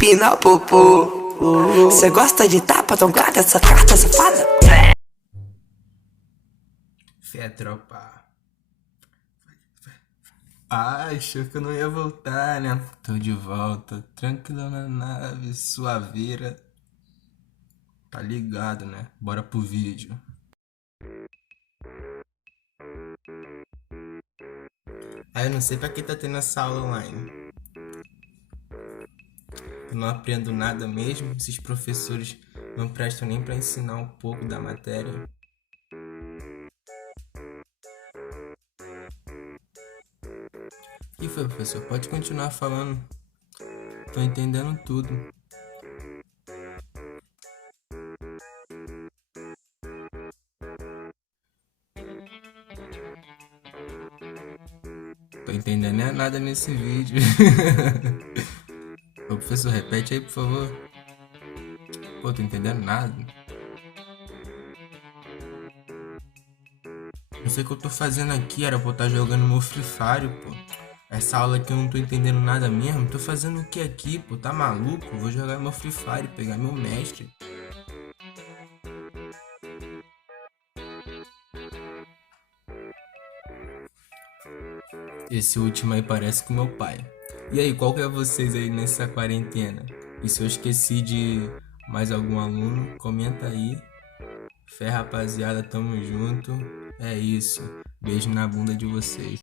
empina o popô. Cê gosta de tapa, então cata essa carta safada. Fé, tropa. Achou que eu não ia voltar, né? Tô de volta, tranquilo na nave, suaveira. Tá ligado, né? Bora pro vídeo. Aí eu não sei pra que tá tendo essa aula online. Eu não aprendo nada mesmo, esses professores não prestam nem pra ensinar um pouco da matéria. E foi, professor? Pode continuar falando. Tô entendendo tudo. Tô entendendo nada nesse vídeo. Ô, professor, repete aí, por favor. Pô, tô entendendo nada. Não sei o que eu tô fazendo aqui, era pra eu estar jogando meu Free Fire, pô. Essa aula aqui eu não tô entendendo nada mesmo. Tô fazendo o que aqui, pô? Tá maluco? Vou jogar meu Free Fire, pegar meu mestre. Esse último aí parece com meu pai. E aí, qual que é vocês aí nessa quarentena? E se eu esqueci de mais algum aluno, comenta aí. Fé, rapaziada, tamo junto. É isso. Beijo na bunda de vocês.